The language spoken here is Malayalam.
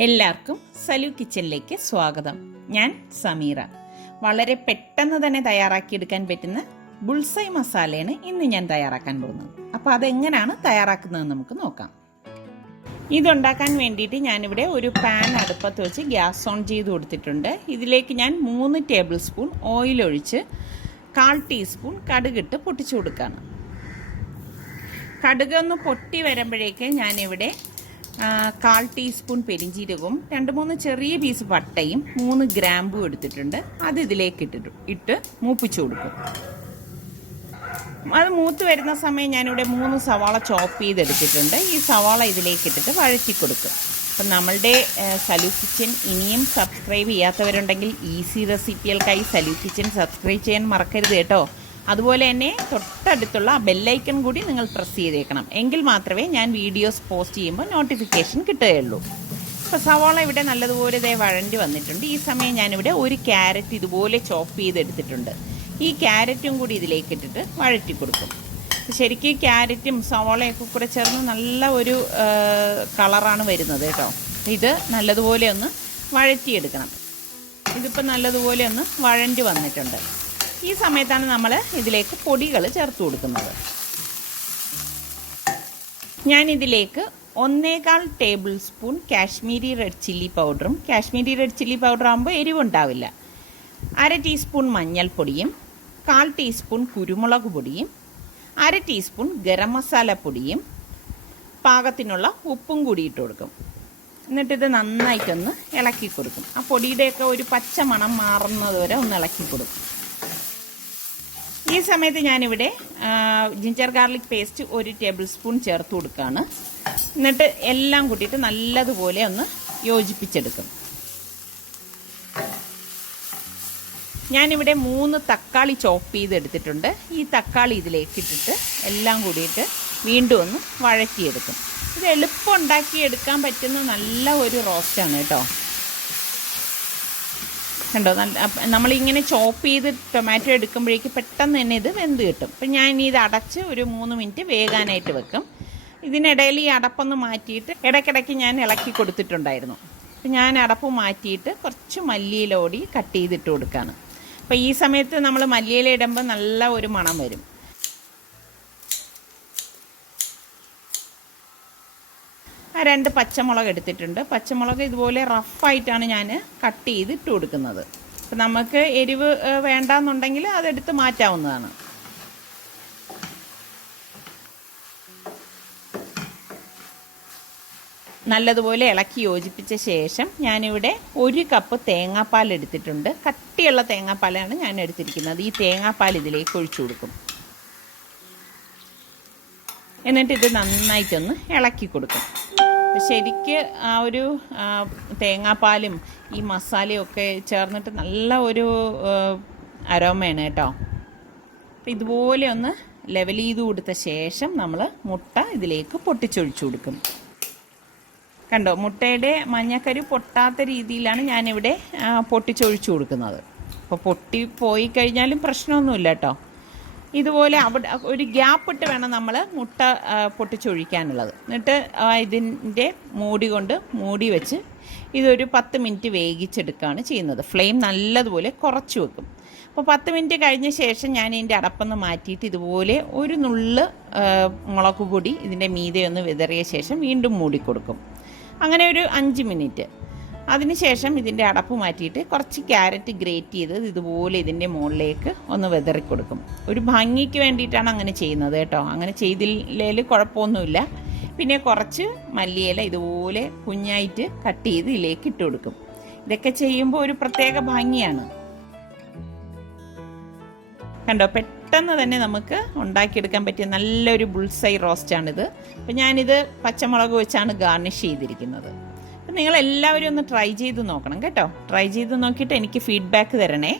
എല്ലാവർക്കും സലു കിച്ചണിലേക്ക് സ്വാഗതം. ഞാൻ സമീറ. വളരെ പെട്ടെന്ന് തന്നെ തയ്യാറാക്കിയെടുക്കാൻ പറ്റുന്ന ബുൾസൈ മസാലയാണ് ഇന്ന് ഞാൻ തയ്യാറാക്കാൻ പോകുന്നത്. അപ്പോൾ അതെങ്ങനെയാണ് തയ്യാറാക്കുന്നതെന്ന് നമുക്ക് നോക്കാം. ഇതുണ്ടാക്കാൻ വേണ്ടിയിട്ട് ഞാനിവിടെ ഒരു പാൻ അടുപ്പത്ത് വെച്ച് ഗ്യാസ് ഓൺ ചെയ്ത് കൊടുത്തിട്ടുണ്ട്. ഇതിലേക്ക് ഞാൻ 3 ടേബിൾ സ്പൂൺ ഓയിൽ ഒഴിച്ച് 1/4 ടീസ്പൂൺ കടുകിട്ട് പൊട്ടിച്ചു കൊടുക്കുകയാണ്. കടുക് ഒന്ന് പൊട്ടി വരുമ്പോഴേക്ക് ഞാനിവിടെ 1/4 ടീസ്പൂൺ പെരിഞ്ജീരകവും 2-3 ചെറിയ പീസ് പട്ടയും 3 ഗ്രാമ്പും എടുത്തിട്ടുണ്ട്. അത് ഇതിലേക്ക് ഇട്ട് മൂപ്പിച്ചു കൊടുക്കും. അത് മൂത്ത് വരുന്ന സമയം ഞാനിവിടെ 3 സവാള ചോപ്പ് ചെയ്തെടുത്തിട്ടുണ്ട്. ഈ സവാള ഇതിലേക്ക് ഇട്ടിട്ട് വഴറ്റി കൊടുക്കും. അപ്പം നമ്മളുടെ സലു കിച്ചൻ ഇനിയും സബ്സ്ക്രൈബ് ചെയ്യാത്തവരുണ്ടെങ്കിൽ ഈസി റെസിപ്പികൾക്കായി സലു കിച്ചൻ സബ്സ്ക്രൈബ് ചെയ്യാൻ മറക്കരുത് കേട്ടോ. അതുപോലെ തന്നെ തൊട്ടടുത്തുള്ള ബെല്ലൈക്കൺ കൂടി നിങ്ങൾ പ്രസ് ചെയ്തേക്കണം. എങ്കിൽ മാത്രമേ ഞാൻ വീഡിയോസ് പോസ്റ്റ് ചെയ്യുമ്പോൾ നോട്ടിഫിക്കേഷൻ കിട്ടുകയുള്ളൂ. അപ്പോൾ സവാള ഇവിടെ നല്ലതുപോലെ വഴണ്ടി വന്നിട്ടുണ്ട്. ഈ സമയം ഞാനിവിടെ 1 ക്യാരറ്റ് ഇതുപോലെ ചോപ്പ് ചെയ്തെടുത്തിട്ടുണ്ട്. ഈ ക്യാരറ്റും കൂടി ഇതിലേക്ക് ഇട്ടിട്ട് വഴറ്റി കൊടുക്കും. ശരിക്കും ക്യാരറ്റും സവാളയൊക്കെ കൂടെ ചേർന്ന് നല്ല ഒരു കളറാണ് വരുന്നത് കേട്ടോ. ഇത് നല്ലതുപോലെ ഒന്ന് വഴറ്റിയെടുക്കണം. ഇതിപ്പോൾ നല്ലതുപോലെ ഒന്ന് വഴണ്ടി വന്നിട്ടുണ്ട്. ഈ സമയത്താണ് നമ്മൾ ഇതിലേക്ക് പൊടികൾ ചേർത്ത് കൊടുക്കുന്നത്. ഞാനിതിലേക്ക് 1/4 table spoon Kashmiri red chilli പൗഡറും, കാശ്മീരി റെഡ് ചില്ലി പൗഡർ ആകുമ്പോൾ എരിവുണ്ടാവില്ല, 1/2 ടീസ്പൂൺ മഞ്ഞൾപ്പൊടിയും, 1/4 ടീസ്പൂൺ കുരുമുളക് പൊടിയും, 1/2 ടീസ്പൂൺ ഗരം മസാല പൊടിയും, പാകത്തിനുള്ള ഉപ്പും കൂടി ഇട്ട് കൊടുക്കും. എന്നിട്ടിത് നന്നായിട്ടൊന്ന് ഇളക്കി കൊടുക്കും. ആ പൊടിയുടെയൊക്കെ ഒരു പച്ച മണം മാറുന്നത് വരെ ഒന്ന് ഇളക്കി കൊടുക്കും. ഈ സമയത്ത് ഞാനിവിടെ ginger garlic paste 1 table spoon ചേർത്ത് കൊടുക്കുകയാണ്. എന്നിട്ട് എല്ലാം കൂട്ടിയിട്ട് നല്ലതുപോലെ ഒന്ന് യോജിപ്പിച്ചെടുക്കും. ഞാനിവിടെ 3 തക്കാളി ചോപ്പ് ചെയ്തെടുത്തിട്ടുണ്ട്. ഈ തക്കാളി ഇതിലേക്ക് ഇട്ടിട്ട് എല്ലാം കൂടിയിട്ട് വീണ്ടും ഒന്ന് വഴറ്റിയെടുക്കും. ഇത് എളുപ്പം ഉണ്ടാക്കിയെടുക്കാൻ പറ്റുന്ന നല്ല ഒരു റോസ്റ്റാണ് കേട്ടോ. കണ്ടോ, നമ്മളിങ്ങനെ ചോപ്പ് ചെയ്ത് ടൊമാറ്റോ എടുക്കുമ്പോഴേക്ക് പെട്ടെന്ന് തന്നെ ഇത് വെന്ത് കിട്ടും. അപ്പം ഞാൻ ഇനി ഇത് അടച്ച് ഒരു 3 മിനിറ്റ് വേകാനായിട്ട് വെക്കും. ഇതിനിടയിൽ ഈ അടപ്പൊന്ന് മാറ്റിയിട്ട് ഇടയ്ക്കിടയ്ക്ക് ഞാൻ ഇളക്കി കൊടുത്തിട്ടുണ്ടായിരുന്നു. അപ്പം ഞാൻ അടപ്പ് മാറ്റിയിട്ട് കുറച്ച് മല്ലിയില കൂടി കട്ട് ചെയ്തിട്ട് കൊടുക്കുകയാണ്. അപ്പോൾ ഈ സമയത്ത് നമ്മൾ മല്ലിയില ഇടുമ്പോൾ നല്ല ഒരു മണം വരും. ആ 2 പച്ചമുളക് എടുത്തിട്ടുണ്ട്. പച്ചമുളക് ഇതുപോലെ റഫായിട്ടാണ് ഞാൻ കട്ട് ചെയ്ത് ഇട്ട് കൊടുക്കുന്നത്. അപ്പം നമുക്ക് എരിവ് വേണ്ടാന്നുണ്ടെങ്കിൽ അതെടുത്ത് മാറ്റാവുന്നതാണ്. നല്ലതുപോലെ ഇളക്കി യോജിപ്പിച്ച ശേഷം ഞാനിവിടെ 1 കപ്പ് തേങ്ങാപ്പാൽ എടുത്തിട്ടുണ്ട്. കട്ടിയുള്ള തേങ്ങാപ്പാലാണ് ഞാൻ എടുത്തിരിക്കുന്നത്. ഈ തേങ്ങാപ്പാൽ ഇതിലേക്ക് ഒഴിച്ചു കൊടുക്കും. എന്നിട്ട് ഇത് നന്നായിട്ടൊന്ന് ഇളക്കി കൊടുക്കും. ശരിക്ക് ആ ഒരു തേങ്ങാപ്പാലും ഈ മസാലയൊക്കെ ചേർന്നിട്ട് നല്ല ഒരു അരോമയാണ് കേട്ടോ. അപ്പം ഇതുപോലെ ഒന്ന് ലെവൽ ചെയ്ത് കൊടുത്ത ശേഷം നമ്മൾ മുട്ട ഇതിലേക്ക് പൊട്ടിച്ചൊഴിച്ചു കൊടുക്കും. കണ്ടോ, മുട്ടയുടെ മഞ്ഞക്കരു പൊട്ടാത്ത രീതിയിലാണ് ഞാനിവിടെ പൊട്ടിച്ചൊഴിച്ചു കൊടുക്കുന്നത്. അപ്പോൾ പൊട്ടിപ്പോയി കഴിഞ്ഞാലും പ്രശ്നമൊന്നുമില്ല കേട്ടോ. ഇതുപോലെ അവിടെ ഒരു ഗ്യാപ്പ് ഇട്ട് വേണം നമ്മൾ മുട്ട പൊട്ടിച്ചൊഴിക്കാനുള്ളത്. എന്നിട്ട് ഇതിൻ്റെ മൂടി കൊണ്ട് മൂടി വെച്ച് ഇതൊരു 10 മിനിറ്റ് വേവിച്ചെടുക്കുകയാണ് ചെയ്യുന്നത്. ഫ്ലെയിം നല്ലതുപോലെ കുറച്ച് വെക്കും. അപ്പോൾ 10 മിനിറ്റ് കഴിഞ്ഞ ശേഷം ഞാൻ ഇതിൻ്റെ അടപ്പൊന്ന് മാറ്റിയിട്ട് ഇതുപോലെ ഒരു നുള്ള് മുളക് പൊടി ഇതിൻ്റെ മീതെ ഒന്ന് വിതറിയ ശേഷം വീണ്ടും മൂടിക്കൊടുക്കും. അങ്ങനെ ഒരു 5 മിനിറ്റ്. അതിനുശേഷം ഇതിൻ്റെ അടപ്പ് മാറ്റിയിട്ട് കുറച്ച് ക്യാരറ്റ് ഗ്രേറ്റ് ചെയ്ത് ഇതുപോലെ ഇതിൻ്റെ മുകളിലേക്ക് ഒന്ന് വിതറിക്കൊടുക്കും. ഒരു ഭംഗിക്ക് വേണ്ടിയിട്ടാണ് അങ്ങനെ ചെയ്യുന്നത് കേട്ടോ. അങ്ങനെ ചെയ്തില്ലേൽ കുഴപ്പമൊന്നുമില്ല. പിന്നെ കുറച്ച് മല്ലിയില ഇതുപോലെ കുഞ്ഞായിട്ട് കട്ട് ചെയ്ത് ഇതിലേക്ക് ഇട്ട് കൊടുക്കും. ഇതൊക്കെ ചെയ്യുമ്പോൾ ഒരു പ്രത്യേക ഭംഗിയാണ്. കണ്ടോ, പെട്ടെന്ന് തന്നെ നമുക്ക് ഉണ്ടാക്കിയെടുക്കാൻ പറ്റിയ നല്ലൊരു ബുൾസൈ റോസ്റ്റാണിത്. അപ്പം ഞാനിത് പച്ചമുളക് വെച്ചാണ് ഗാർണിഷ് ചെയ്തിരിക്കുന്നത്. അപ്പം നിങ്ങളെല്ലാവരും ഒന്ന് ട്രൈ ചെയ്ത് നോക്കണം കേട്ടോ. ട്രൈ ചെയ്ത് നോക്കിയിട്ട് എനിക്ക് ഫീഡ്ബാക്ക് തരണേ.